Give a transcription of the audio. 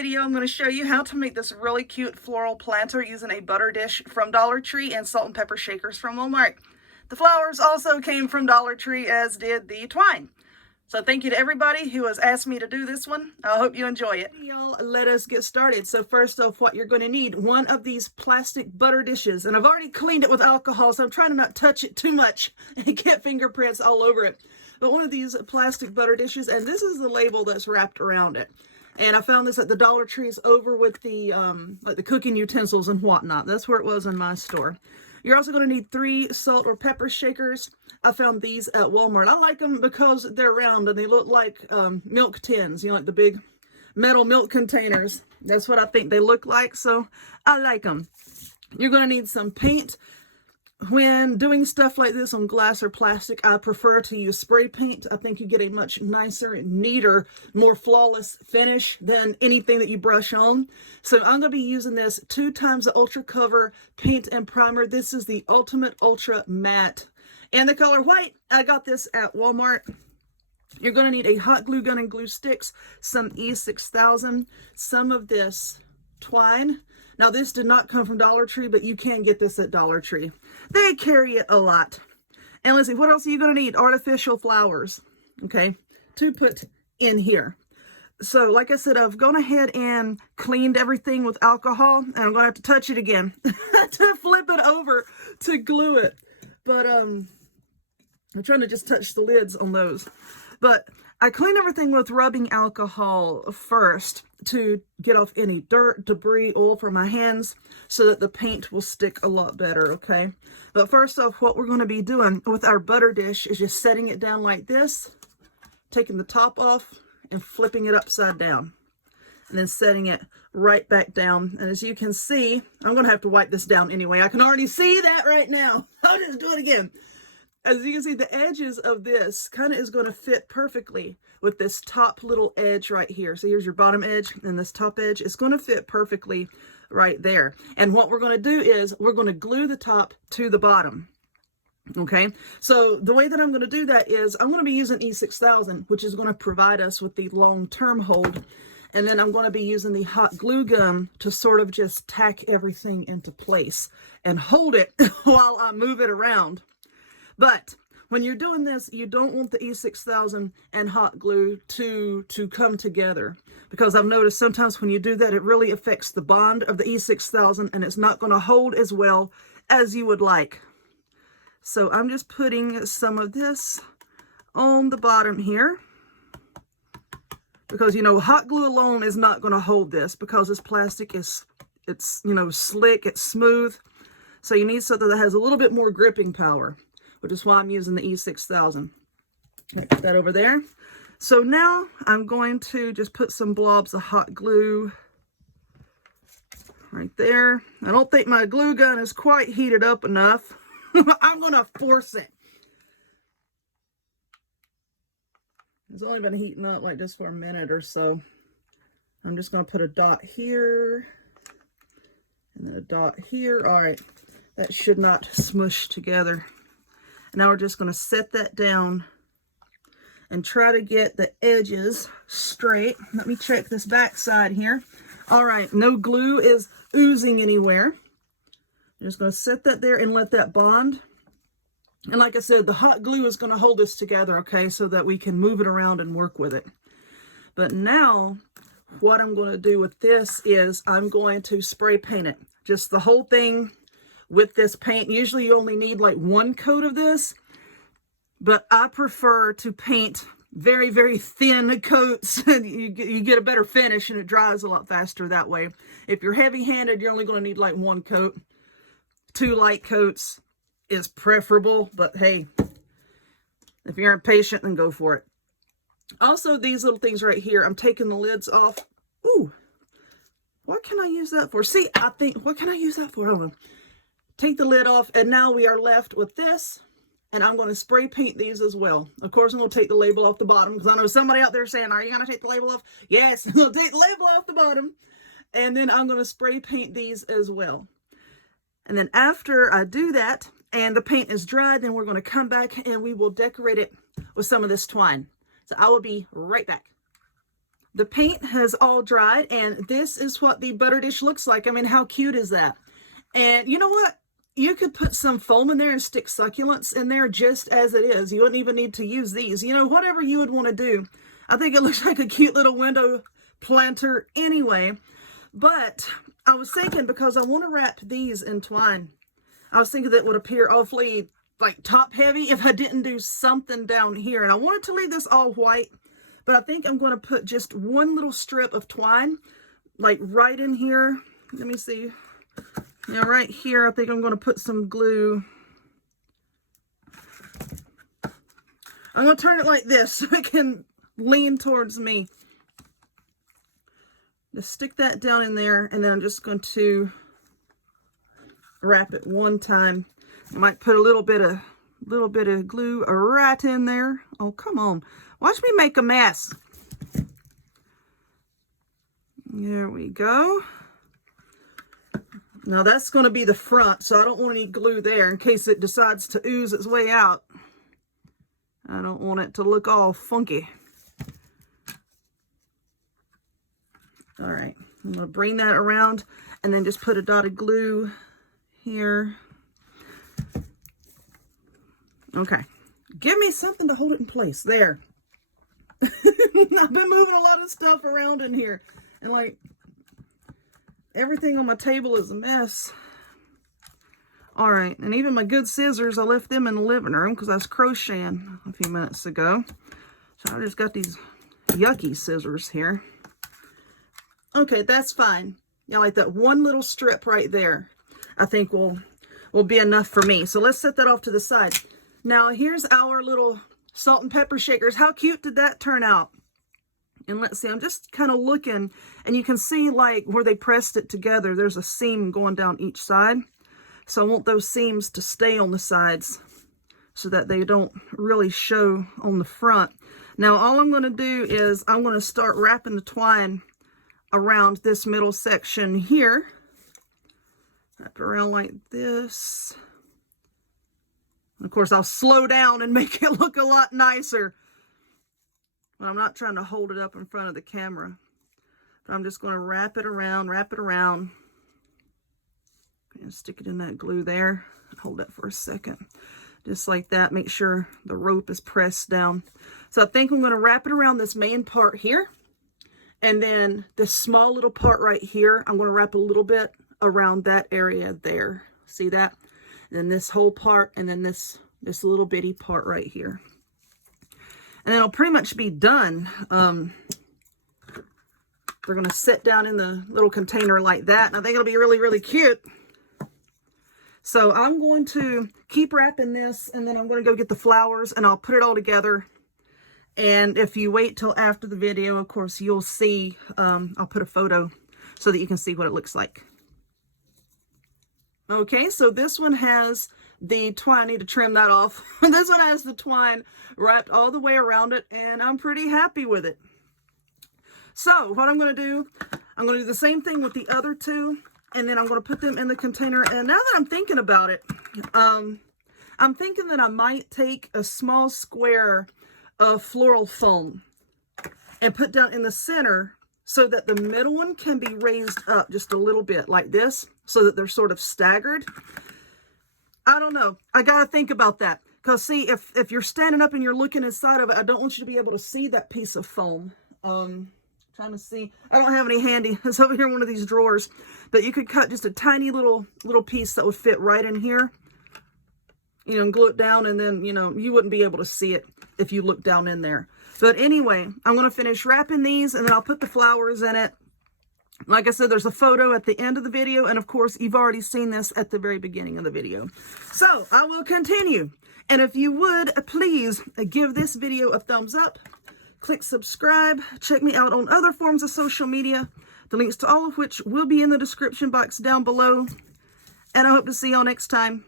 video, I'm going to show you how to make this really cute floral planter using a butter dish from Dollar Tree and salt and pepper shakers from Walmart. The flowers also came from Dollar Tree, as did the twine. So thank you to everybody who has asked me to do this one. I hope you enjoy it. Y'all, let us get started. So first off, what you're going to need, one of these plastic butter dishes. And I've already cleaned it with alcohol, so I'm trying to not touch it too much and get fingerprints all over it. But one of these plastic butter dishes, and this is the label that's wrapped around it. And I found this at the Dollar Trees over with the like the cooking utensils and whatnot. That's where it was in my store. You're also going to need 3 salt or pepper shakers. I found these at Walmart. I like them because they're round and they look like milk tins, you know, like the big metal milk containers. That's what I think they look like, so I like them. You're going to need some paint. When doing stuff like this on glass or plastic, I prefer to use spray paint. I think you get a much nicer, neater, more flawless finish than anything that you brush on. So I'm going to be using this 2 times the Ultra Cover Paint and Primer. This is the Ultimate Ultra Matte in the color white. I got this at Walmart. You're going to need a hot glue gun and glue sticks, some E6000, some of this twine. Now, this did not come from Dollar Tree, but you can get this at Dollar Tree. They carry it a lot. And let's see, what else are you going to need? Artificial flowers, okay, to put in here. So, like I said, I've gone ahead and cleaned everything with alcohol, and I'm going to have to touch it again to flip it over to glue it. But I'm trying to just touch the lids on those. But I clean everything with rubbing alcohol first to get off any dirt, debris, oil from my hands so that the paint will stick a lot better, okay? But first off, what we're going to be doing with our butter dish is just setting it down like this, taking the top off and flipping it upside down, and then setting it right back down. And as you can see, I'm going to have to wipe this down anyway. I can already see that right now. I'll just do it again. As you can see, the edges of this kind of is going to fit perfectly with this top little edge right here. So here's your bottom edge, and this top edge is going to fit perfectly right there. And what we're going to do is we're going to glue the top to the bottom. Okay, so the way that I'm going to do that is I'm going to be using E6000, which is going to provide us with the long-term hold. And then I'm going to be using the hot glue gun to sort of just tack everything into place and hold it while I move it around. But when you're doing this, you don't want the E6000 and hot glue to come together, because I've noticed sometimes when you do that, it really affects the bond of the E6000 and it's not going to hold as well as you would like. So I'm just putting some of this on the bottom here, because, you know, hot glue alone is not going to hold this because this plastic it's, you know, slick, it's smooth. So you need something that has a little bit more gripping power, which is why I'm using the E6000. Put that over there. So now I'm going to just put some blobs of hot glue right there. I don't think my glue gun is quite heated up enough. I'm going to force it. It's only been heating up like just for a minute or so. I'm just going to put a dot here and then a dot here. All right, that should not smush together. Now we're just going to set that down and try to get the edges straight. Let me check this back side here. All right, no glue is oozing anywhere. I'm just going to set that there and let that bond. And like I said, the hot glue is going to hold this together, okay, so that we can move it around and work with it. But now what I'm going to do with this is I'm going to spray paint it. Just the whole thing with this paint. Usually you only need like 1 coat of this, but I prefer to paint very, very thin coats. you get a better finish and it dries a lot faster that way. If you're heavy-handed, you're only going to need like 1 coat. 2 light coats is preferable, but hey, if you're impatient, then go for it. Also, these little things right here, I'm taking the lids off. Ooh, what can I use that for? See, I think, what can I use that for? I don't know. Take the lid off, and now we are left with this, and I'm going to spray paint these as well. Of course, I'm going to take the label off the bottom, because I know somebody out there saying, are you going to take the label off? Yes, I'm going to take the label off the bottom, and then I'm going to spray paint these as well. And then after I do that, and the paint is dry, then we're going to come back, and we will decorate it with some of this twine. So I will be right back. the paint has all dried, and this is what the butter dish looks like. I mean, how cute is that? And you know what? You could put some foam in there and stick succulents in there just as it is. You wouldn't even need to use these. You know, whatever you would want to do. I think it looks like a cute little window planter anyway. But I was thinking, because I want to wrap these in twine, I was thinking that would appear awfully like top heavy if I didn't do something down here. And I wanted to leave this all white, but I think I'm going to put just one little strip of twine, like right in here. Let me see. Now right here, I think I'm going to put some glue. I'm going to turn it like this so it can lean towards me. Just stick that down in there, and then I'm just going to wrap it one time. I might put a little bit of glue right in there. Oh, come on. Watch me make a mess. There we go. Now that's going to be the front, so I don't want any glue there in case it decides to ooze its way out. I don't want it to look all funky. All right, I'm going to bring that around and then just put a dot of glue here. Okay, give me something to hold it in place. There. I've been moving a lot of stuff around in here, and like everything on my table is a mess. All right, and even my good scissors, I left them in the living room because I was crocheting a few minutes ago. So I just got these yucky scissors here. Okay, that's fine. Yeah, like that one little strip right there, I think will be enough for me. So let's set that off to the side. Now here's our little salt and pepper shakers. How cute did that turn out? And let's see, I'm just kind of looking, and you can see like where they pressed it together, there's a seam going down each side. So I want those seams to stay on the sides so that they don't really show on the front. Now all I'm going to do is I'm going to start wrapping the twine around this middle section here. Wrap it around like this. And of course, I'll slow down and make it look a lot nicer. But I'm not trying to hold it up in front of the camera. But I'm just going to wrap it around, and stick it in that glue there. Hold that for a second. Just like that. Make sure the rope is pressed down. So I think I'm going to wrap it around this main part here. And then this small little part right here, I'm going to wrap a little bit around that area there. See that? And then this whole part, and then this little bitty part right here. And then it'll pretty much be done. They're going to sit down in the little container like that. And I think it'll be really, really cute. So I'm going to keep wrapping this, and then I'm going to go get the flowers, and I'll put it all together. And if you wait till after the video, of course, you'll see, I'll put a photo so that you can see what it looks like. Okay, so this one has the twine. I need to trim that off. This one has the twine wrapped all the way around it, and I'm pretty happy with it. So what I'm going to do, I'm going to do the same thing with the other two, and then I'm going to put them in the container. And now that I'm thinking about it, I'm thinking that I might take a small square of floral foam and put down in the center so that the middle one can be raised up just a little bit like this, so that they're sort of staggered. I don't know. I got to think about that. Because see, if you're standing up and you're looking inside of it, I don't want you to be able to see that piece of foam. Trying to see. I don't have any handy. It's over here in one of these drawers. But you could cut just a tiny little piece that would fit right in here. You know, and glue it down, and then, you know, you wouldn't be able to see it if you look down in there. But anyway, I'm going to finish wrapping these, and then I'll put the flowers in it. Like I said, there's a photo at the end of the video, and of course, you've already seen this at the very beginning of the video. So, I will continue. And if you would, please give this video a thumbs up, click subscribe, check me out on other forms of social media, the links to all of which will be in the description box down below. And I hope to see y'all next time.